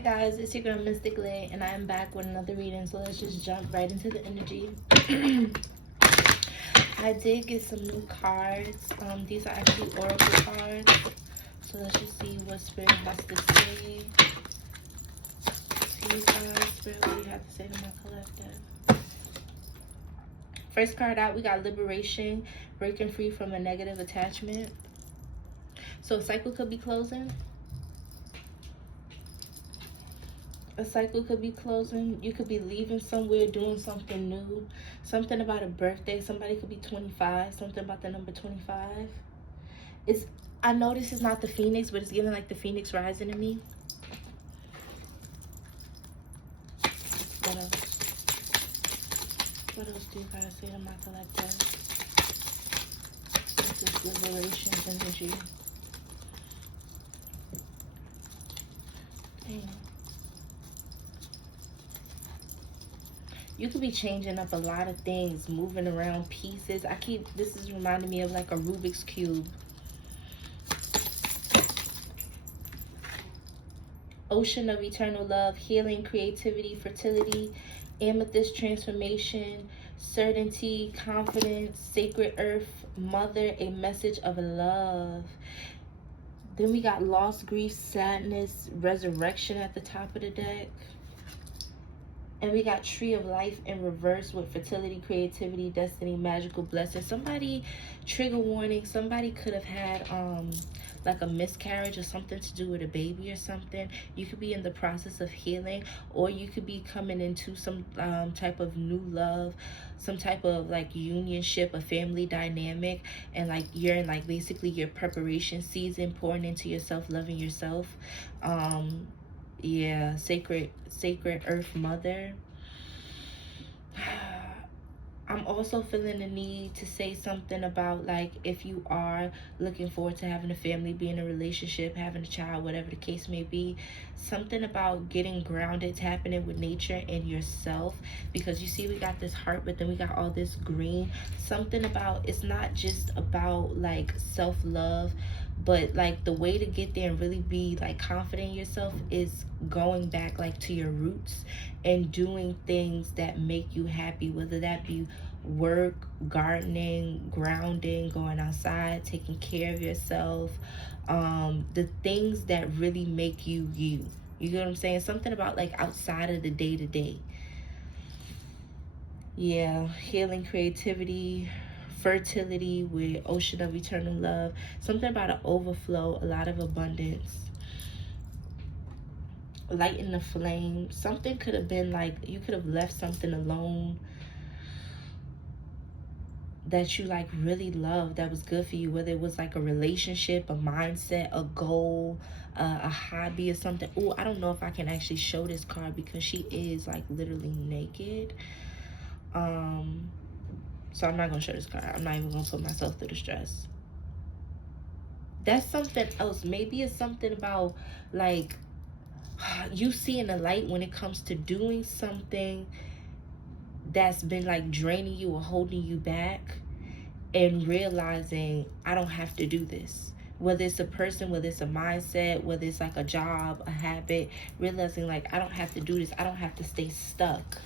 Hi guys, it's your girl Mystic Lay, and I am back with another reading, so let's just jump right into the energy. I did get some new cards. These are actually oracle cards, so let's just see what Spirit has to say. See guys, Spirit, what do you have to say to my collective? First card out, we got Liberation, breaking free from a negative attachment. So a cycle could be closing. A cycle could be closing. You could be leaving somewhere, doing something new. Something about a birthday. Somebody could be 25. Something about the number 25. I know this is not the Phoenix, but it's giving like the Phoenix rising to me. What else? What else do you guys say to my collective? This is liberation energy. Damn. You could be changing up a lot of things, moving around pieces. This is reminding me of like a Rubik's Cube. Ocean of eternal love, healing, creativity, fertility, amethyst transformation, certainty, confidence, sacred earth, mother, a message of love. Then we got loss, grief, sadness, resurrection at the top of the deck. And we got Tree of Life in reverse with fertility, creativity, destiny, magical blessing. Somebody, trigger warning, somebody could have had like a miscarriage or something to do with a baby or something. You could be in the process of healing, or you could be coming into some type of new love, some type of like unionship, a family dynamic, and like you're in like basically your preparation season, pouring into yourself, loving yourself. Yeah, sacred earth mother. I'm also feeling the need to say something about like if you are looking forward to having a family, being in a relationship, having a child, whatever the case may be, something about getting grounded, tapping in with nature and yourself, because you see we got this heart, but then we got all this green. Something about, it's not just about like self-love, but like the way to get there and really be like confident in yourself is going back like to your roots and doing things that make you happy, whether that be work, gardening, grounding, going outside, taking care of yourself, the things that really make you you. You get what I'm saying? Something about like outside of the day-to-day. Yeah, healing, creativity, fertility with ocean of eternal love. Something about an overflow, a lot of abundance. Lighten the flame. Something could have been like, you could have left something alone that you like really loved, that was good for you, whether it was like a relationship, a mindset, a goal, a hobby or something. Oh, I don't know if I can actually show this card because she is like literally naked. So I'm not gonna show this card. I'm not even gonna put myself through the stress. That's something else. Maybe it's something about like you seeing the light when it comes to doing something that's been like draining you or holding you back, and realizing I don't have to do this. Whether it's a person, whether it's a mindset, whether it's like a job, a habit, realizing like I don't have to do this. I don't have to stay stuck.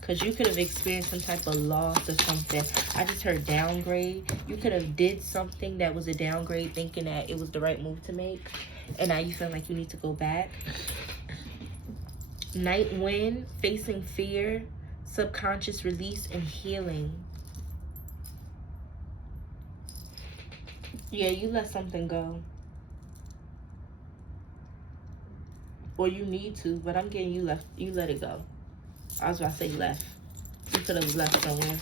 Because you could have experienced some type of loss or something. I just heard downgrade. You could have did something that was a downgrade thinking that it was the right move to make. And now you feel like you need to go back. Night wind, facing fear, subconscious release, and healing. Yeah, you let something go. Or you need to, but I'm getting you let it go. I was about to say left. You could have left somewhere.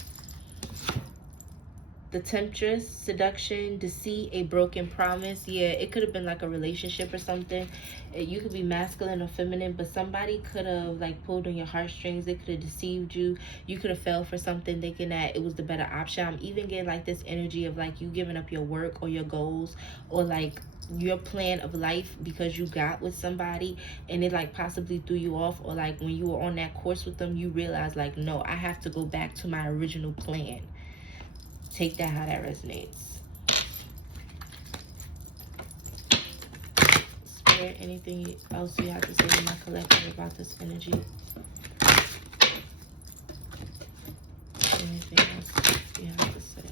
The Temptress, seduction, deceit, a broken promise. Yeah, it could have been like a relationship or something. You could be masculine or feminine, but somebody could have like pulled on your heartstrings. They could have deceived you. You could have fell for something thinking that it was the better option. I'm even getting like this energy of like you giving up your work or your goals or like your plan of life because you got with somebody and it like possibly threw you off, or like when you were on that course with them you realized like, no, I have to go back to my original plan. Take that how that resonates. Spirit, Spirit, anything else you have to say to my collective about this energy? Anything else you have to say?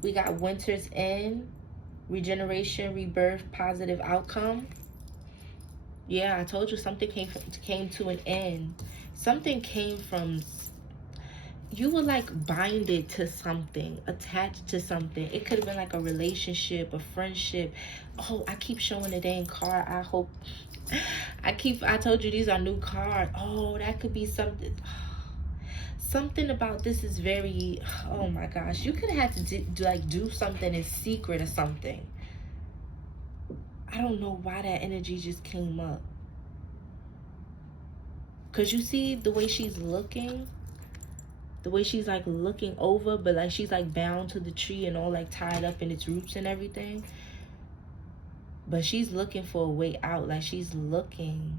We got Winter's End, regeneration, rebirth, positive outcome. Yeah, I told you something came to an end. Something came from, you were like binded to something, attached to something. It could have been like a relationship, a friendship. Oh, I keep showing the dang card. I hope, I told you these are new cards. Oh, that could be something. Something about this is very, oh my gosh. You could have had to do something in secret or something. I don't know why that energy just came up. Because you see the way she's looking? The way she's like looking over, but like she's like bound to the tree and all like tied up in its roots and everything. But she's looking for a way out. Like she's looking.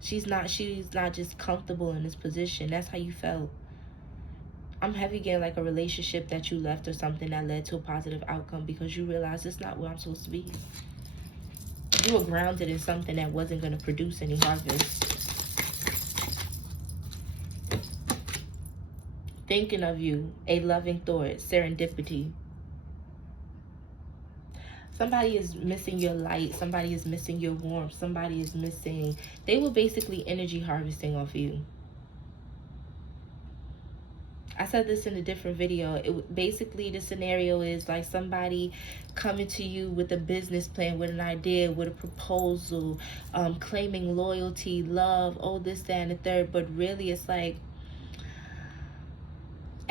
She's not just comfortable in this position. That's how you felt. I'm heavy getting like a relationship that you left or something that led to a positive outcome because you realized it's not where I'm supposed to be. You were grounded in something that wasn't going to produce any harvest. Thinking of you, a loving thought, serendipity. Somebody is missing your light. Somebody is missing your warmth. Somebody is missing. They were basically energy harvesting off you. I said this in a different video. Basically, the scenario is like somebody coming to you with a business plan, with an idea, with a proposal, claiming loyalty, love, oh, this, that, and the third. But really, it's like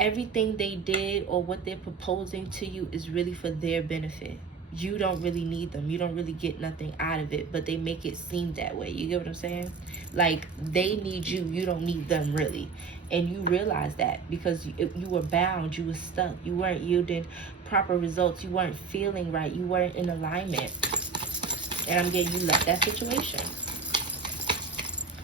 everything they did or what they're proposing to you is really for their benefit. You don't really need them. You don't really get nothing out of it, but they make it seem that way. You get what I'm saying? Like they need you. You don't need them really. And you realize that because you were bound. You were stuck. You weren't yielding proper results. You weren't feeling right. You weren't in alignment. And I'm getting you left that situation.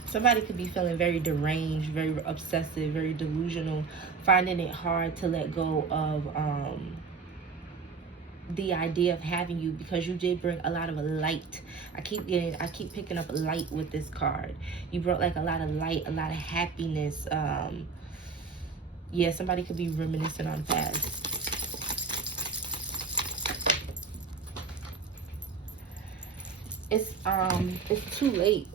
Somebody could be feeling very deranged, very obsessive, very delusional, finding it hard to let go of the idea of having you because you did bring a lot of light. I keep picking up light with this card. You brought like a lot of light, a lot of happiness. Yeah, somebody could be reminiscing on the past. It's too late.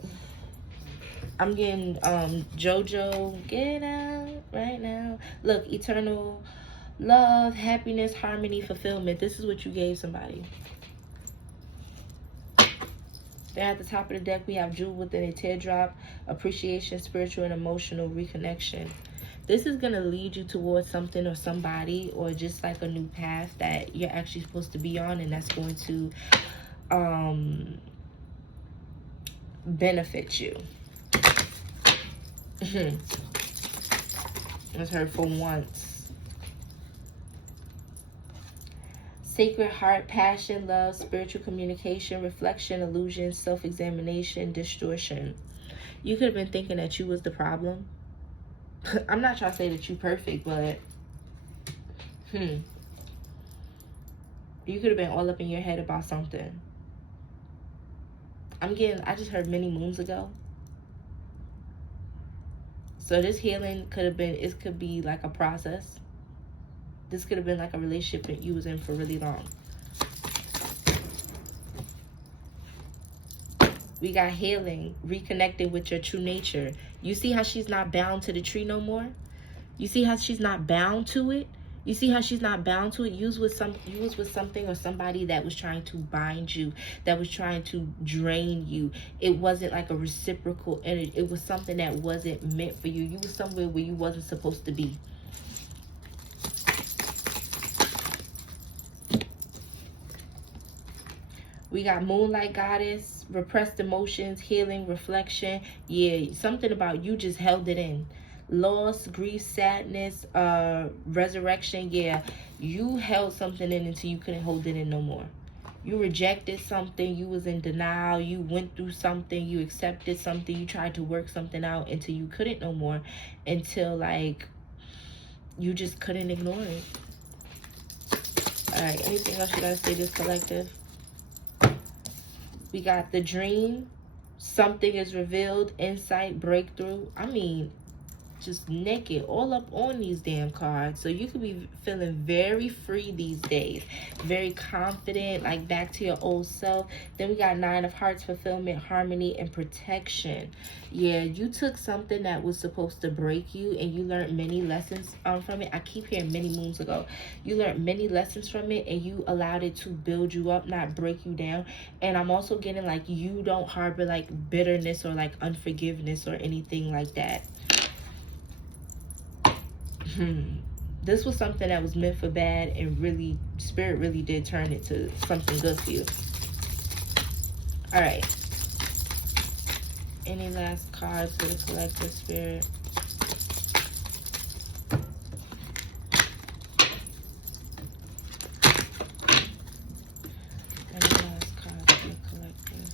I'm getting JoJo, get out right now. Look, eternal love, happiness, harmony, fulfillment. This is what you gave somebody. Then at the top of the deck, we have Jewel within a teardrop, appreciation, spiritual and emotional reconnection. This is going to lead you towards something or somebody or just like a new path that you're actually supposed to be on, and that's going to benefit you. Let's heard for once. Sacred heart, passion, love, spiritual communication, reflection, illusion, self-examination, distortion. You could have been thinking that you was the problem. I'm not trying to say that you're perfect, but you could have been all up in your head about something. I just heard many moons ago. So this healing it could be like a process. This could have been like a relationship that you was in for really long. We got healing, reconnecting with your true nature. You see how she's not bound to the tree no more? You see how she's not bound to it? You see how she's not bound to it? You was with something or somebody that was trying to bind you, that was trying to drain you. It wasn't like a reciprocal energy. It was something that wasn't meant for you. You was somewhere where you wasn't supposed to be. We got Moonlight Goddess, repressed emotions, healing, reflection. Yeah, something about you just held it in. Loss, grief, sadness, resurrection. Yeah, you held something in until you couldn't hold it in no more. You rejected something. You was in denial. You went through something. You accepted something. You tried to work something out until you couldn't no more. Until like you just couldn't ignore it. All right, anything else you gotta say this collective? We got the dream. Something is revealed, insight, breakthrough. I mean, just naked all up on these damn cards. So you could be feeling very free these days, very confident, like back to your old self. Then we got Nine of Hearts, fulfillment, harmony, and protection. Yeah, you took something that was supposed to break you and you learned many lessons from it. I keep hearing many moons ago. You learned many lessons from it and you allowed it to build you up, not break you down. And I'm also getting like you don't harbor like bitterness or like unforgiveness or anything like that. This was something that was meant for bad, and really, Spirit really did turn it to something good for you. All right. Any last cards for the collective, Spirit? Any last cards for the collective?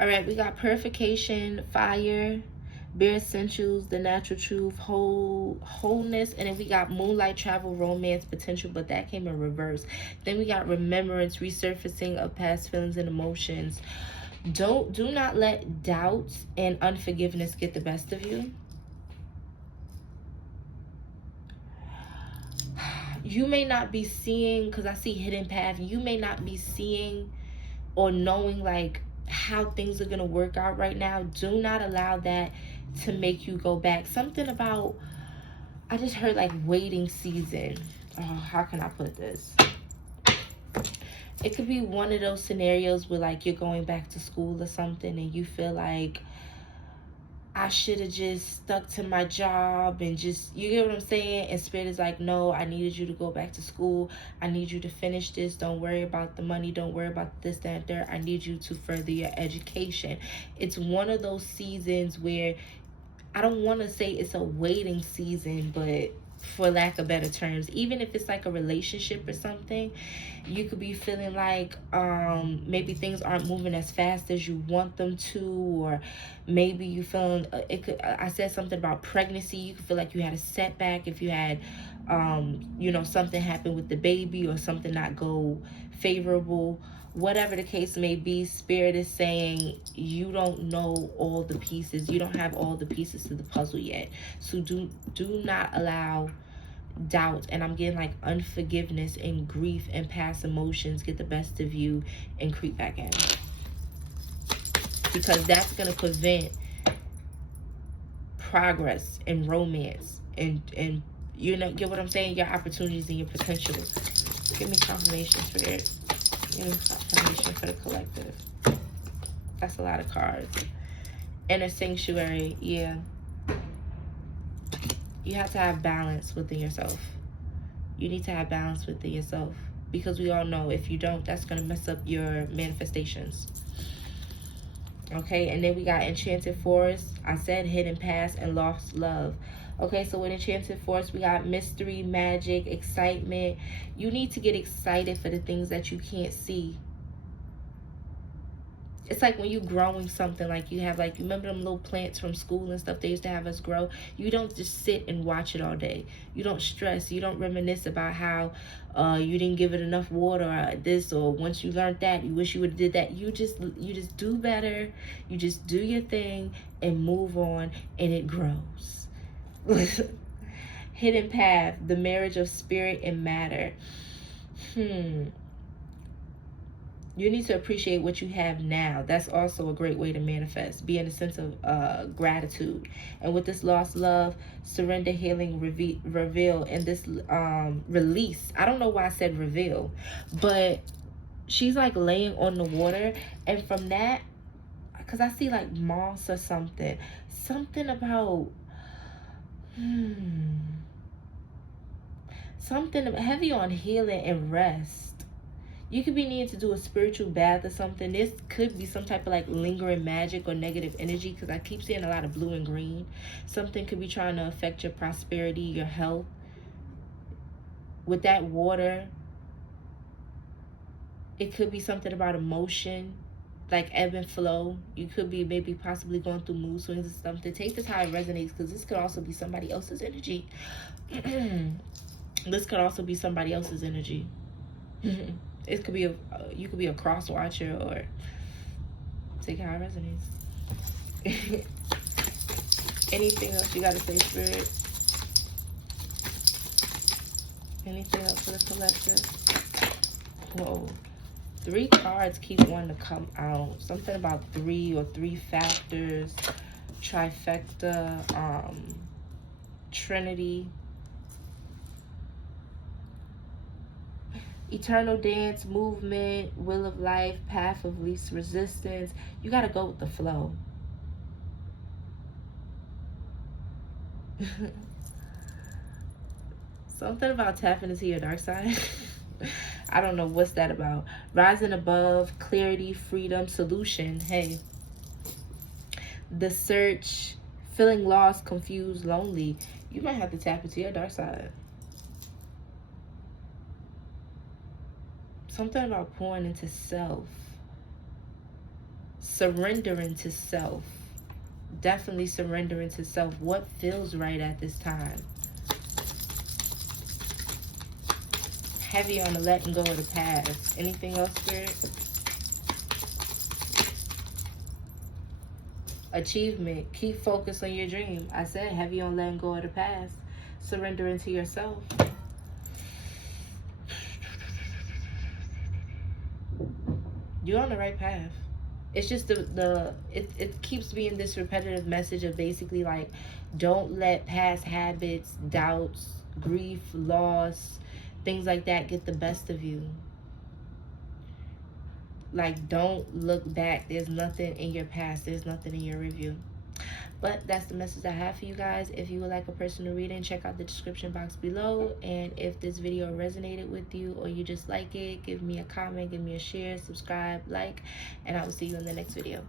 All right, we got purification, fire, bare essentials, the natural truth, wholeness, and then we got moonlight, travel, romance, potential, but that came in reverse. Then we got remembrance, resurfacing of past feelings and emotions. Do not let doubts and unforgiveness get the best of you. You may not be seeing, because I see hidden path, you may not be seeing or knowing like how things are going to work out right now. Do not allow that to make you go back. Something about, I just heard like waiting season. Oh, how can I put this? It could be one of those scenarios where like you're going back to school or something and you feel like, I should have just stuck to my job and just, you get what I'm saying? And Spirit is like, no, I needed you to go back to school. I need you to finish this. Don't worry about the money. Don't worry about this, that, and there. I need you to further your education. It's one of those seasons where, I don't want to say it's a waiting season, but for lack of better terms, even if it's like a relationship or something, you could be feeling like maybe things aren't moving as fast as you want them to, or maybe you feeling it could, I said something about pregnancy. You could feel like you had a setback if you had you know, something happen with the baby or something not go favorable. Whatever the case may be, Spirit is saying you don't know all the pieces. You don't have all the pieces to the puzzle yet. So do not allow doubt, and I'm getting like unforgiveness and grief and past emotions get the best of you and creep back in. Because that's going to prevent progress and romance and you know, get what I'm saying? Your opportunities and your potential. Give me confirmation, Spirit. Give me confirmation for the collective. That's a lot of cards. Inner sanctuary, yeah. You have to have balance within yourself. You need to have balance within yourself. Because we all know if you don't, that's going to mess up your manifestations. Okay, and then we got Enchanted Forest. I said hidden past and lost love. Okay, so with Enchanted Forest, we got mystery, magic, excitement. You need to get excited for the things that you can't see. It's like when you growing something, like you have, like, you remember them little plants from school and stuff they used to have us grow? You don't just sit and watch it all day. You don't stress. You don't reminisce about how you didn't give it enough water or this, or once you learned that, you wish you would have did that. You just do better. You just do your thing and move on, and it grows. Hidden path, the marriage of spirit and matter. You need to appreciate what you have now. That's also a great way to manifest. Be in a sense of gratitude. And with this lost love, surrender, healing, reveal, and this release. I don't know why I said reveal, but she's like laying on the water. And from that, because I see like moss or something. Something about... something heavy on healing and rest. You could be needing to do a spiritual bath or something. This could be some type of like lingering magic or negative energy, because I keep seeing a lot of blue and green. Something could be trying to affect your prosperity, your health. With that water, It could be something about emotion, like ebb and flow. You could be maybe possibly going through mood swings and something. Take this how it resonates, because this could also be somebody else's energy. This could also be somebody else's energy. It could be you could be a cross watcher, or take how it resonates. Anything else you gotta say, Spirit? Anything else for the collective? Whoa. 3 cards keep wanting to come out. Something about 3 or 3 factors. Trifecta. Trinity. Eternal dance, movement, will of life, path of least resistance. You got to go with the flow. Something about tapping into your dark side. I don't know what's that about. Rising above, clarity, freedom, solution. Hey. The search, feeling lost, confused, lonely. You might have to tap into your dark side. Something about pouring into self. Surrendering to self. Definitely surrendering to self. What feels right at this time? Heavy on the letting go of the past. Anything else, Spirit? Achievement. Keep focused on your dream. I said heavy on letting go of the past. Surrendering to yourself. You're on the right path. It's just it keeps being this repetitive message of basically like, don't let past habits, doubts, grief, loss, things like that get the best of you. Like, don't look back. There's nothing in your past. There's nothing in your review. But that's the message I have for you guys. If you would like a personal reading, check out the description box below. And if this video resonated with you, or you just like it, give me a comment, give me a share, subscribe, like, and I will see you in the next video.